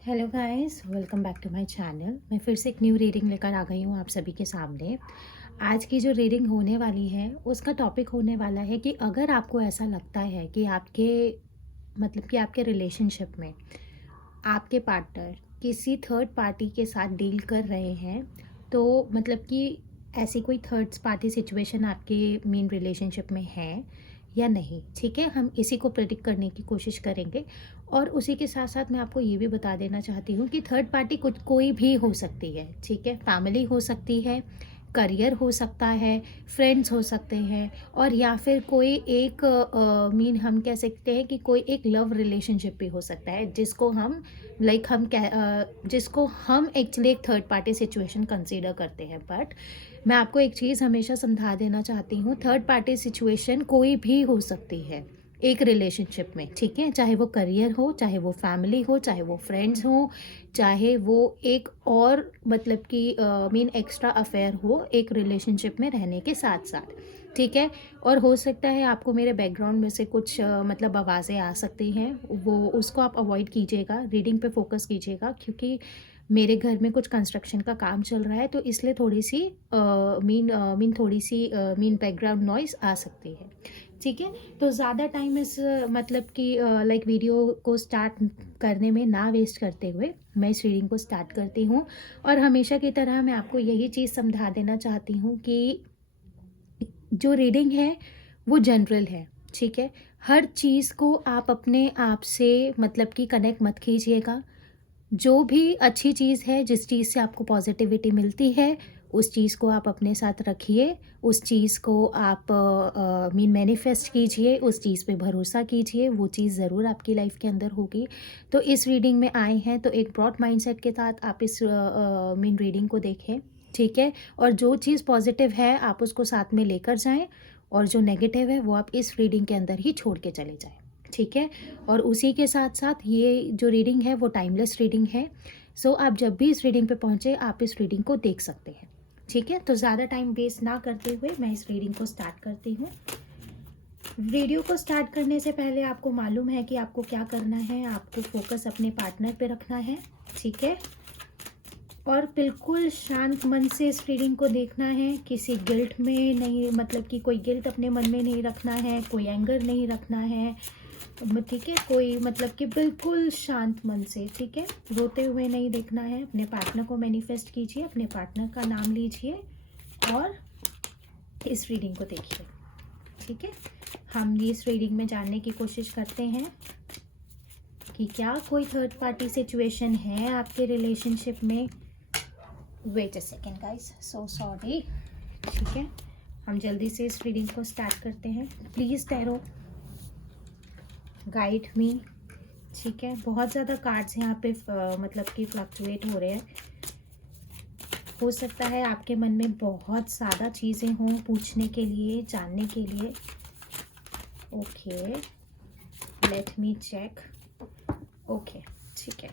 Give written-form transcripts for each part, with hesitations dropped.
Hello guys, welcome back to my channel. मैं फिर से एक न्यू रीडिंग लेकर आ गई हूँ आप सभी के सामने। आज की जो रीडिंग होने वाली है उसका टॉपिक होने वाला है कि अगर आपको ऐसा लगता है कि आपके रिलेशनशिप में आपके पार्टनर किसी थर्ड पार्टी के साथ डील कर रहे हैं, तो मतलब कि ऐसी कोई थर्ड पार्टी सिचुएशन आपके मेन रिलेशनशिप में है या नहीं। ठीक है, हम इसी को प्रेडिक्ट करने की कोशिश करेंगे। और उसी के साथ साथ मैं आपको ये भी बता देना चाहती हूँ कि थर्ड पार्टी कुछ कोई भी हो सकती है। ठीक है, फैमिली हो सकती है, करियर हो सकता है, फ्रेंड्स हो सकते हैं, और या फिर कोई एक हम कह सकते हैं कि कोई एक लव रिलेशनशिप भी हो सकता है, जिसको हम एक्चुअली एक थर्ड पार्टी सिचुएशन कंसीडर करते हैं। बट मैं आपको एक चीज़ हमेशा समझा देना चाहती हूँ, थर्ड पार्टी सिचुएशन कोई भी हो सकती है एक रिलेशनशिप में। ठीक है, चाहे वो करियर हो, चाहे वो फैमिली हो, चाहे वो फ्रेंड्स हो, चाहे वो एक और एक्स्ट्रा अफेयर हो एक रिलेशनशिप में रहने के साथ साथ। ठीक है, और हो सकता है आपको मेरे बैकग्राउंड में से कुछ आवाज़ें आ सकती हैं, वो उसको आप अवॉइड कीजिएगा, रीडिंग पे फोकस कीजिएगा, क्योंकि मेरे घर में कुछ कंस्ट्रक्शन का काम चल रहा है, तो इसलिए थोड़ी सी बैकग्राउंड नॉइज़ आ सकती है। ठीक है, तो ज़्यादा टाइम वीडियो को स्टार्ट करने में ना वेस्ट करते हुए मैं इस रीडिंग को स्टार्ट करती हूँ। और हमेशा की तरह मैं आपको यही चीज़ समझा देना चाहती हूँ कि जो रीडिंग है वो जनरल है। ठीक है, हर चीज़ को आप अपने आप से कनेक्ट मत कीजिएगा। जो भी अच्छी चीज़ है, जिस चीज़ से आपको पॉजिटिविटी मिलती है, उस चीज़ को आप अपने साथ रखिए, उस चीज़ को आप मैनिफेस्ट कीजिए, उस चीज़ पे भरोसा कीजिए, वो चीज़ ज़रूर आपकी लाइफ के अंदर होगी। तो इस रीडिंग में आए हैं तो एक ब्रॉड माइंडसेट के साथ आप इस मेन रीडिंग को देखें। ठीक है, और जो चीज़ पॉजिटिव है आप उसको साथ में लेकर जाएं, और जो नेगेटिव है वो आप इस रीडिंग के अंदर ही छोड़ के चले जाएं। ठीक है, और उसी के साथ साथ ये जो रीडिंग है वो टाइमलेस रीडिंग है। सो आप जब भी इस रीडिंग पे पहुँचे आप इस रीडिंग को देख सकते हैं। ठीक है, तो ज़्यादा टाइम वेस्ट ना करते हुए मैं इस रीडिंग को स्टार्ट करती हूँ। वीडियो को स्टार्ट करने से पहले आपको मालूम है कि आपको क्या करना है। आपको फोकस अपने पार्टनर पे रखना है। ठीक है, और बिल्कुल शांत मन से इस रीडिंग को देखना है। किसी गिल्ट में नहीं, कोई गिल्ट अपने मन में नहीं रखना है, कोई एंगर नहीं रखना है। ठीक है, कोई बिल्कुल शांत मन से। ठीक है, रोते हुए नहीं देखना है। अपने पार्टनर को मैनिफेस्ट कीजिए, अपने पार्टनर का नाम लीजिए और इस रीडिंग को देखिए। ठीक है, हम इस रीडिंग में जानने की कोशिश करते हैं कि क्या कोई थर्ड पार्टी सिचुएशन है आपके रिलेशनशिप में। Wait a second guys, so sorry. ठीक है, हम जल्दी से इस रीडिंग को स्टार्ट करते हैं। Please tarot guide me. ठीक है, बहुत ज़्यादा कार्ड्स यहाँ पे फ्लक्चुएट हो रहे हैं। हो सकता है आपके मन में बहुत ज़्यादा चीज़ें हों पूछने के लिए, जानने के लिए। Okay, let me check. Okay, ठीक है।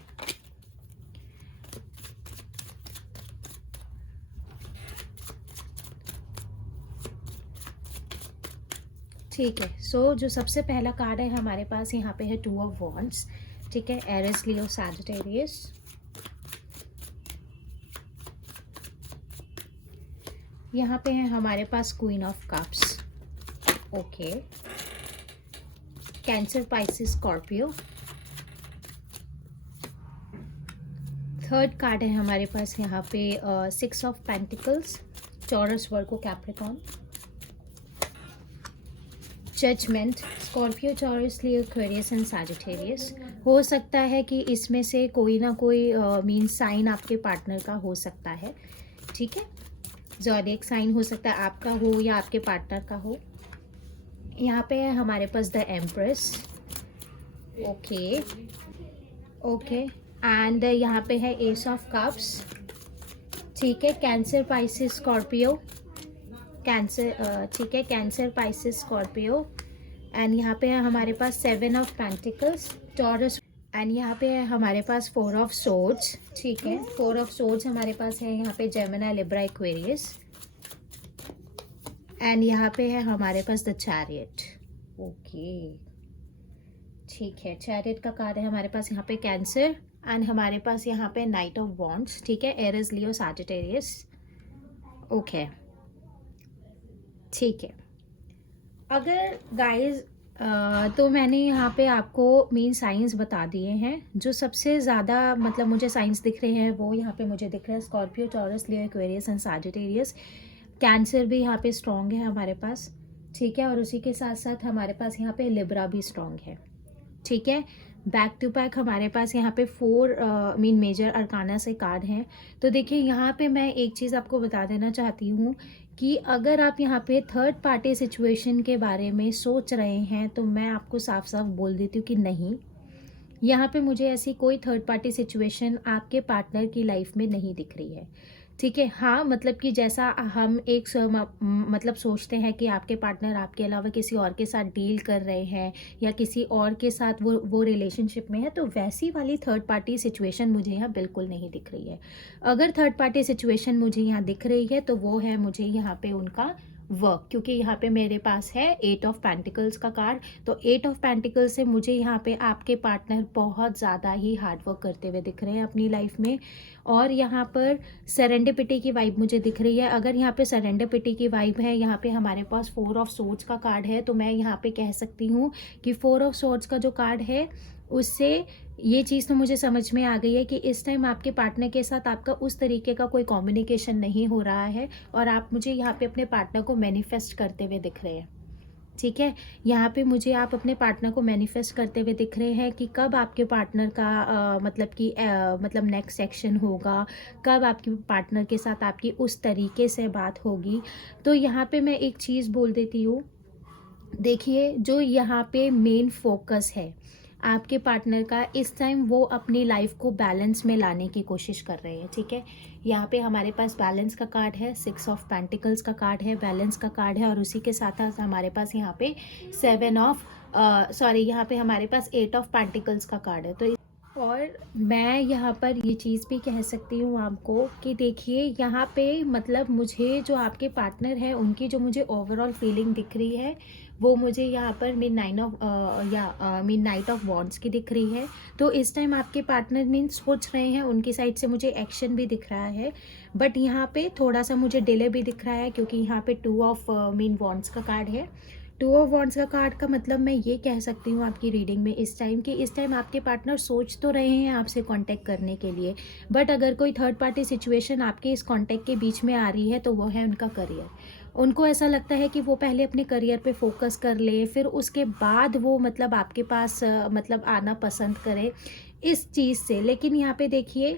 ठीक है, सो जो सबसे पहला कार्ड है हमारे पास यहाँ पे है 2 ऑफ वॉन्ड्स। ठीक है, एरिस, लियो, सैजिटेरियस। यहाँ पे है हमारे पास queen of cups. Okay, Cancer, Pisces, Scorpio. Third card है हमारे पास यहाँ पे 6 of pentacles, Taurus, Virgo, Capricorn. Judgement, Scorpio, Taurus, Leo, Aquarius and Sagittarius. हो सकता है कि इसमें से कोई ना कोई साइन आपके पार्टनर का हो सकता है। ठीक है, ज़ोडिएक साइन हो सकता है, आपका हो या आपके पार्टनर का हो। यहाँ पे है हमारे पास the empress. Okay okay, and यहाँ पे है एस ऑफ कप्स। ठीक है, कैंसर, पाइसिस, स्कॉर्पियो। ठीक है, कैंसर, पाइसिस, स्कॉर्पियो। एंड यहाँ पे है हमारे पास 7 ऑफ पेंटिकल्स, टॉरस। एंड यहाँ पे है हमारे पास 4 ऑफ सोर्ड्स। ठीक है, 4 ऑफ सोर्ड्स हमारे पास है यहाँ पे जेमिनी, लिब्रा, एक्वेरियस। एंड यहाँ पे है हमारे पास द चैरियट। ओके, ठीक है, चैरियट का कार्ड है हमारे पास यहाँ पे कैंसर एंड हमारे पास यहाँ पे नाइट ऑफ वॉन्ड्स, ठीक है, एरिस, लियो, सैजिटेरियस। ओके, ठीक है। अगर गाइज तो मैंने यहाँ पे आपको मेन साइंस बता दिए हैं। जो सबसे ज़्यादा मतलब मुझे साइंस दिख रहे हैं वो यहाँ पे मुझे दिख रहा है Scorpio, Taurus, Leo, Aquarius and Sagittarius. Cancer भी यहाँ पे स्ट्रॉन्ग है हमारे पास, ठीक है, और उसी के साथ साथ हमारे पास यहाँ पे लिब्रा भी स्ट्रॉन्ग है, ठीक है। बैक टू बैक हमारे पास यहाँ पे 4 मीन मेजर अरकाना से कार्ड हैं। तो देखिए यहाँ पे मैं एक चीज़ आपको बता देना चाहती हूँ कि अगर आप यहाँ पे थर्ड पार्टी सिचुएशन के बारे में सोच रहे हैं तो मैं आपको साफ साफ बोल देती हूँ कि नहीं, यहाँ पे मुझे ऐसी कोई थर्ड पार्टी सिचुएशन आपके पार्टनर की लाइफ में नहीं दिख रही है, ठीक है। हाँ, मतलब कि जैसा हम एक मतलब सोचते हैं कि आपके पार्टनर आपके अलावा किसी और के साथ डील कर रहे हैं या किसी और के साथ वो रिलेशनशिप में है, तो वैसी वाली थर्ड पार्टी सिचुएशन मुझे यहाँ बिल्कुल नहीं दिख रही है। अगर थर्ड पार्टी सिचुएशन मुझे यहाँ दिख रही है तो वो है मुझे यहाँ पे उनका वर्क, क्योंकि यहाँ पे मेरे पास है 8 ऑफ पेंटिकल्स का कार्ड। तो 8 ऑफ पेंटिकल्स से मुझे यहाँ पे आपके पार्टनर बहुत ज़्यादा ही हार्ड वर्क करते हुए दिख रहे हैं अपनी लाइफ में। और यहाँ पर सेरेंडिपिटी की वाइब मुझे दिख रही है। अगर यहाँ पे सेरेंडिपिटी की वाइब है, यहाँ पे हमारे पास 4 ऑफ सोर्ड्स का कार्ड है, तो मैं यहाँ पे कह सकती हूँ कि 4 ऑफ सोर्ड्स का जो कार्ड है उससे ये चीज़ तो मुझे समझ में आ गई है कि इस टाइम आपके पार्टनर के साथ आपका उस तरीके का कोई कम्युनिकेशन नहीं हो रहा है और आप मुझे यहाँ पे अपने पार्टनर को मैनिफेस्ट करते हुए दिख रहे हैं, ठीक है। यहाँ पे मुझे आप अपने पार्टनर को मैनिफेस्ट करते हुए दिख रहे हैं कि कब आपके पार्टनर का मतलब कि मतलब नेक्स्ट सेक्शन होगा, कब आपके पार्टनर के साथ आपकी उस तरीके से बात होगी। तो यहाँ पे मैं एक चीज़ बोल देती हूँ, देखिए जो यहाँ पे मेन फोकस है आपके पार्टनर का, इस टाइम वो अपनी लाइफ को बैलेंस में लाने की कोशिश कर रहे हैं, ठीक है। यहाँ पे हमारे पास बैलेंस का कार्ड है, 6 ऑफ पेंटिकल्स का कार्ड है, बैलेंस का कार्ड है, और उसी के साथ साथ हमारे पास यहाँ पे 7 ऑफ यहाँ पे हमारे पास 8 ऑफ पेंटिकल्स का कार्ड है। तो और मैं यहाँ पर ये चीज़ भी कह सकती हूँ आपको कि देखिए यहाँ पे मतलब मुझे जो आपके पार्टनर है उनकी जो मुझे ओवरऑल फीलिंग दिख रही है वो मुझे यहाँ पर मीन नाइट ऑफ वॉन्ड्स की दिख रही है। तो इस टाइम आपके पार्टनर मीन सोच रहे हैं, उनकी साइड से मुझे एक्शन भी दिख रहा है, बट यहाँ पे थोड़ा सा मुझे डिले भी दिख रहा है क्योंकि यहाँ पे 2 ऑफ मीन वॉन्ड्स का कार्ड है। 2 ऑफ वॉन्ड्स का कार्ड का मतलब मैं ये कह सकती हूँ आपकी रीडिंग में इस टाइम आपके पार्टनर सोच तो रहे हैं आपसे कांटेक्ट करने के लिए, बट अगर कोई थर्ड पार्टी सिचुएशन आपके इस कांटेक्ट के बीच में आ रही है तो वो है उनका करियर। उनको ऐसा लगता है कि वो पहले अपने करियर पे फोकस कर ले, फिर उसके बाद वो मतलब आपके पास मतलब आना पसंद करे इस चीज़ से। लेकिन यहाँ पे देखिए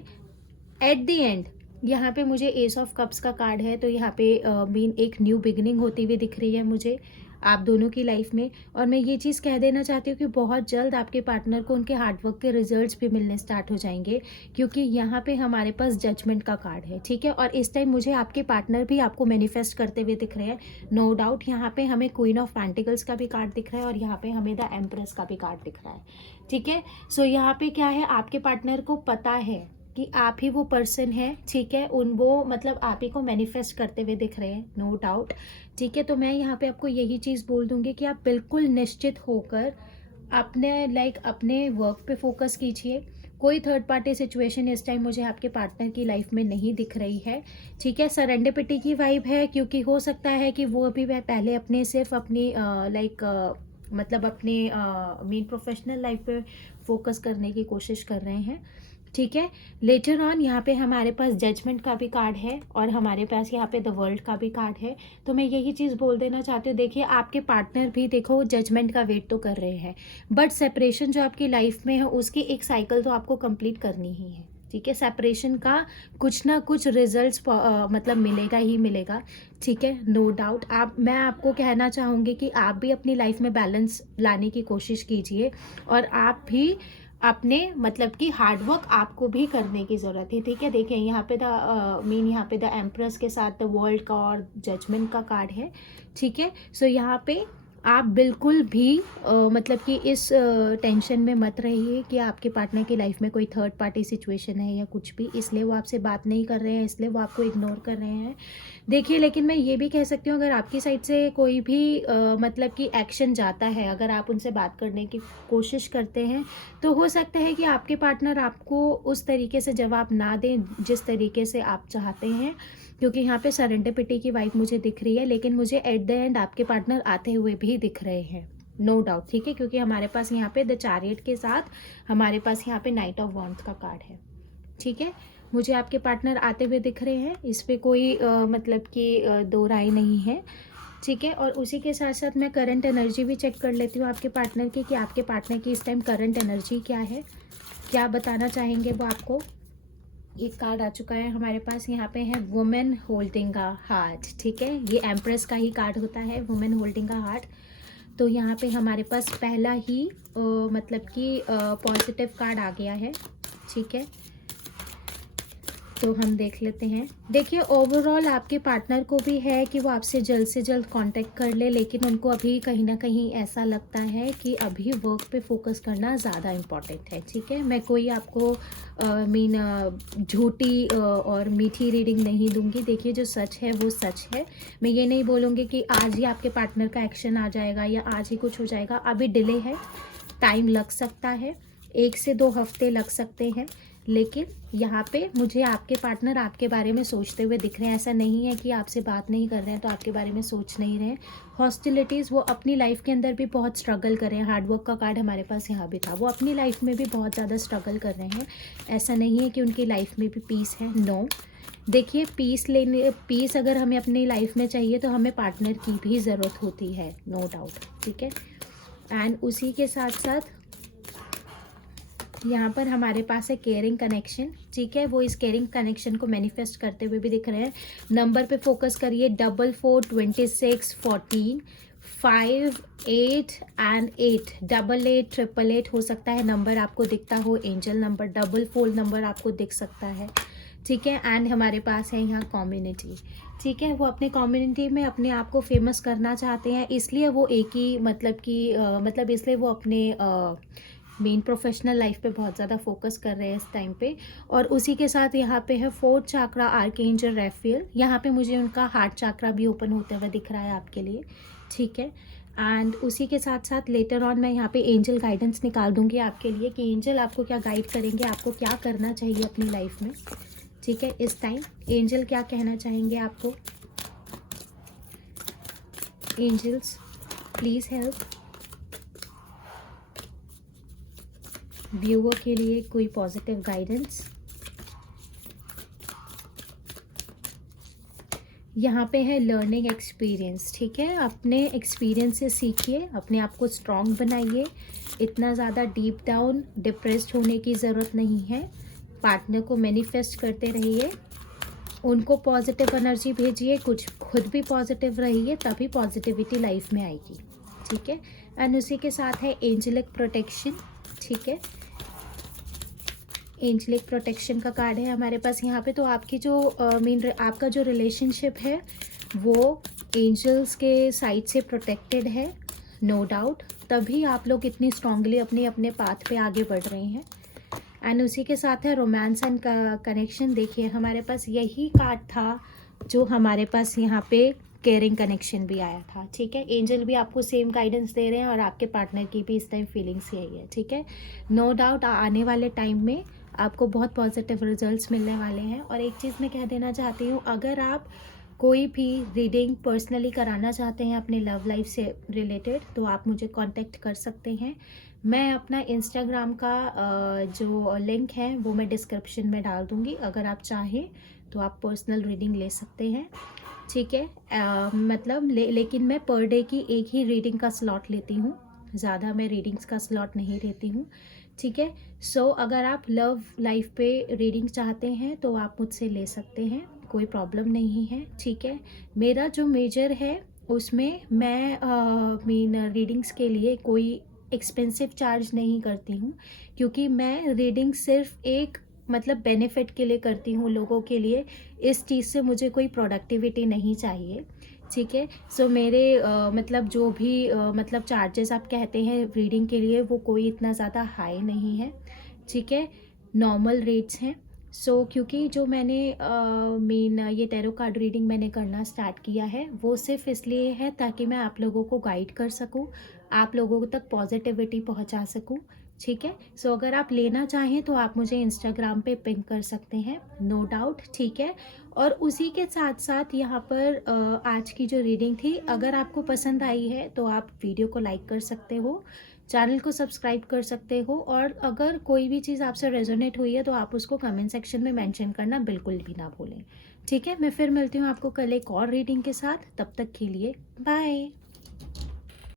एट द एंड यहाँ पे मुझे एस ऑफ कप्स का कार्ड है, तो यहाँ पे मीन एक न्यू बिगिनिंग होती हुई दिख रही है मुझे आप दोनों की लाइफ में। और मैं ये चीज़ कह देना चाहती हूँ कि बहुत जल्द आपके पार्टनर को उनके हार्डवर्क के रिजल्ट्स भी मिलने स्टार्ट हो जाएंगे, क्योंकि यहाँ पे हमारे पास जजमेंट का कार्ड है, ठीक है। और इस टाइम मुझे आपके पार्टनर भी आपको मैनिफेस्ट करते हुए दिख रहे हैं, नो डाउट। यहाँ पे हमें क्वीन ऑफ पेंटिकल्स का भी कार्ड दिख रहा है और यहाँ पे हमें द एम्प्रेस का भी कार्ड दिख रहा है, ठीक है। सो यहाँ पे क्या है, आपके पार्टनर को पता है कि आप ही वो पर्सन है, ठीक है। वो मतलब आप ही को मैनिफेस्ट करते हुए दिख रहे हैं, नो डाउट, ठीक है। तो मैं यहाँ पे आपको यही चीज़ बोल दूंगी कि आप बिल्कुल निश्चित होकर अपने वर्क पे फोकस कीजिए। कोई थर्ड पार्टी सिचुएशन इस टाइम मुझे आपके पार्टनर की लाइफ में नहीं दिख रही है, ठीक है। सरेंडिपिटी की वाइब है, क्योंकि हो सकता है कि वो अभी वह पहले अपने सिर्फ अपनी मतलब अपने मेन प्रोफेशनल लाइफ पे फोकस करने की कोशिश कर रहे हैं, ठीक है। लेटर ऑन यहाँ पे हमारे पास जजमेंट का भी कार्ड है और हमारे पास यहाँ पे द वर्ल्ड का भी कार्ड है। तो मैं यही चीज़ बोल देना चाहती हूँ, देखिए आपके पार्टनर भी देखो जजमेंट का वेट तो कर रहे हैं, बट सेपरेशन जो आपकी लाइफ में है उसकी एक साइकिल तो आपको कंप्लीट करनी ही है, ठीक है। सेपरेशन का कुछ ना कुछ रिजल्ट्स मतलब मिलेगा ही मिलेगा, ठीक है, नो डाउट। मैं आपको कहना चाहूँगी कि आप भी अपनी लाइफ में बैलेंस लाने की कोशिश कीजिए और आप भी अपने मतलब कि हार्डवर्क आपको भी करने की ज़रूरत है, ठीक है। देखिए यहाँ पे यहाँ पे द एम्प्रेस के साथ द वर्ल्ड का और जजमेंट का कार्ड है, ठीक है। सो यहाँ पे आप बिल्कुल भी मतलब कि इस टेंशन में मत रहिए कि आपके पार्टनर की लाइफ में कोई थर्ड पार्टी सिचुएशन है या कुछ भी, इसलिए वो आपसे बात नहीं कर रहे हैं, इसलिए वो आपको इग्नोर कर रहे हैं। देखिए, लेकिन मैं ये भी कह सकती हूँ, अगर आपकी साइड से कोई भी मतलब कि एक्शन जाता है, अगर आप उनसे बात करने की कोशिश करते हैं, तो हो सकता है कि आपके पार्टनर आपको उस तरीके से जवाब ना दें जिस तरीके से आप चाहते हैं, क्योंकि यहाँ पे सरेंडरपिटी की वाइब मुझे दिख रही है, लेकिन मुझे एट द एंड आपके पार्टनर आते हुए भी दिख रहे हैं, नो डाउट। ठीक है, क्योंकि हमारे पास यहाँ पे द चैरियट के साथ हमारे पास यहाँ पे नाइट ऑफ वॉन्ड्स का कार्ड है। ठीक है, मुझे आपके पार्टनर आते हुए दिख रहे हैं, इस पर कोई मतलब कि दो राय नहीं है। ठीक है, और उसी के साथ साथ मैं करंट एनर्जी भी चेक कर लेती हूँ आपके पार्टनर की, कि आपके पार्टनर की इस टाइम करंट एनर्जी क्या है, क्या बताना चाहेंगे वो आपको। एक कार्ड आ चुका है हमारे पास, यहाँ पे है वुमेन होल्डिंग अ हार्ट। ठीक है, ये एम्प्रेस का ही कार्ड होता है, वुमेन होल्डिंग अ हार्ट। तो यहाँ पे हमारे पास पहला ही मतलब कि पॉजिटिव कार्ड आ गया है। ठीक है, तो हम देख लेते हैं। देखिए, ओवरऑल आपके पार्टनर को भी है कि वो आपसे जल्द से जल्द कांटेक्ट कर ले, लेकिन उनको अभी कहीं ना कहीं ऐसा लगता है कि अभी वर्क पे फोकस करना ज़्यादा इम्पॉर्टेंट है। ठीक है, मैं कोई आपको झूठी और मीठी रीडिंग नहीं दूंगी। देखिए, जो सच है वो सच है। मैं ये नहीं बोलूँगी कि आज ही आपके पार्टनर का एक्शन आ जाएगा या आज ही कुछ हो जाएगा, अभी डिले है, टाइम लग सकता है, 1 से 2 हफ्ते लग सकते हैं। लेकिन यहाँ पे मुझे आपके पार्टनर आपके बारे में सोचते हुए दिख रहे हैं। ऐसा नहीं है कि आपसे बात नहीं कर रहे हैं तो आपके बारे में सोच नहीं रहे हैं। हॉस्टिलिटीज़, वो अपनी लाइफ के अंदर भी बहुत स्ट्रगल कर रहे हैं। हार्डवर्क का कार्ड हमारे पास यहाँ भी था, वो अपनी लाइफ में भी बहुत ज़्यादा स्ट्रगल कर रहे हैं। ऐसा नहीं है कि उनकी लाइफ में भी पीस है, नो। देखिए, पीस अगर हमें अपनी लाइफ में चाहिए तो हमें पार्टनर की भी ज़रूरत होती है, नो डाउट। ठीक है, एंड उसी के साथ साथ यहाँ पर हमारे पास है केयरिंग कनेक्शन। ठीक है, वो इस केयरिंग कनेक्शन को मैनिफेस्ट करते हुए भी दिख रहे हैं। नंबर पे फोकस करिए, 442614 5 8 एंड 8, 8888 हो सकता है नंबर आपको दिखता हो, एंजल नंबर 44 नंबर आपको दिख सकता है। ठीक है, एंड हमारे पास है यहाँ कम्युनिटी। ठीक है, वो अपने कम्युनिटी में अपने आप को फेमस करना चाहते हैं, इसलिए वो एक ही मतलब कि मतलब इसलिए वो अपने मेन प्रोफेशनल लाइफ पे बहुत ज़्यादा फोकस कर रहे हैं इस टाइम पे। और उसी के साथ यहाँ पे है 4th चाक्रा आर्कएंजल रैफेल। यहाँ पे मुझे उनका हार्ट चाक्रा भी ओपन होते हुए दिख रहा है आपके लिए। ठीक है, एंड उसी के साथ साथ लेटर ऑन मैं यहाँ पे एंजल गाइडेंस निकाल दूंगी आपके लिए कि एंजल आपको क्या गाइड करेंगे, आपको क्या करना चाहिए अपनी लाइफ में। ठीक है, इस टाइम एंजल क्या कहना चाहेंगे आपको। एंजल्स प्लीज़ हेल्प व्यूअर के लिए कोई पॉजिटिव गाइडेंस। यहाँ पे है लर्निंग एक्सपीरियंस। ठीक है, अपने एक्सपीरियंस से सीखिए, अपने आप को स्ट्रॉन्ग बनाइए। इतना ज़्यादा डीप डाउन डिप्रेस्ड होने की ज़रूरत नहीं है। पार्टनर को मैनिफेस्ट करते रहिए, उनको पॉजिटिव एनर्जी भेजिए, कुछ खुद भी पॉजिटिव रहिए, तभी पॉजिटिविटी लाइफ में आएगी। ठीक है, एंड उसी के साथ है एंजेलिक प्रोटेक्शन। ठीक है, एंजेलिक प्रोटेक्शन का कार्ड है हमारे पास यहाँ पे। तो आपकी जो आपका जो रिलेशनशिप है वो एंजल्स के साइड से प्रोटेक्टेड है, नो डाउट। तभी आप लोग इतनी स्ट्रांगली अपने अपने पाथ पे आगे बढ़ रहे हैं। एंड उसी के साथ है रोमांस एंड कनेक्शन। देखिए, हमारे पास यही कार्ड था जो हमारे पास यहाँ पे केयरिंग कनेक्शन भी आया था। ठीक है, एंजल भी आपको सेम गाइडेंस दे रहे हैं और आपके पार्टनर की भी इस टाइम फीलिंग्स यही है। ठीक है, नो डाउट आने वाले टाइम में आपको बहुत पॉजिटिव रिजल्ट्स मिलने वाले हैं। और एक चीज़ मैं कह देना चाहती हूँ, अगर आप कोई भी रीडिंग पर्सनली कराना चाहते हैं अपने लव लाइफ से रिलेटेड तो आप मुझे कांटेक्ट कर सकते हैं। मैं अपना इंस्टाग्राम का जो लिंक है वो मैं डिस्क्रिप्शन में डाल दूँगी, अगर आप चाहें तो आप पर्सनल रीडिंग ले सकते हैं। ठीक है, मतलब लेकिन मैं पर डे की एक ही रीडिंग का स्लॉट लेती हूँ, ज़्यादा मैं रीडिंग्स का स्लॉट नहीं लेती हूँ। ठीक है, सो अगर आप लव लाइफ पे रीडिंग चाहते हैं तो आप मुझसे ले सकते हैं, कोई प्रॉब्लम नहीं है। ठीक है, मेरा जो मेजर है उसमें मैं मीन रीडिंग्स के लिए कोई एक्सपेंसिव चार्ज नहीं करती हूँ, क्योंकि मैं रीडिंग सिर्फ एक मतलब बेनिफिट के लिए करती हूँ लोगों के लिए। इस चीज़ से मुझे कोई प्रोडक्टिविटी नहीं चाहिए। ठीक है। सो मेरे मतलब जो भी मतलब चार्जेस आप कहते हैं रीडिंग के लिए, वो कोई इतना ज़्यादा हाई नहीं है, ठीक है, नॉर्मल रेट्स हैं। सो क्योंकि जो मैंने मेन ये टैरो कार्ड रीडिंग मैंने करना स्टार्ट किया है, वो सिर्फ इसलिए है ताकि मैं आप लोगों को गाइड कर सकूं, आप लोगों तक पॉजिटिविटी पहुंचा सकूं, ठीक है। सो अगर आप लेना चाहें तो आप मुझे इंस्टाग्राम पे पिंक कर सकते हैं, नो डाउट, ठीक है। और उसी के साथ साथ यहाँ पर आज की जो रीडिंग थी, अगर आपको पसंद आई है तो आप वीडियो को लाइक कर सकते हो, चैनल को सब्सक्राइब कर सकते हो, और अगर कोई भी चीज़ आपसे रेजोनेट हुई है तो आप उसको कमेंट सेक्शन में मेंशन करना बिल्कुल भी ना भूलें, ठीक है। मैं फिर मिलती हूँ आपको कल एक और रीडिंग के साथ, तब तक के लिए बाय।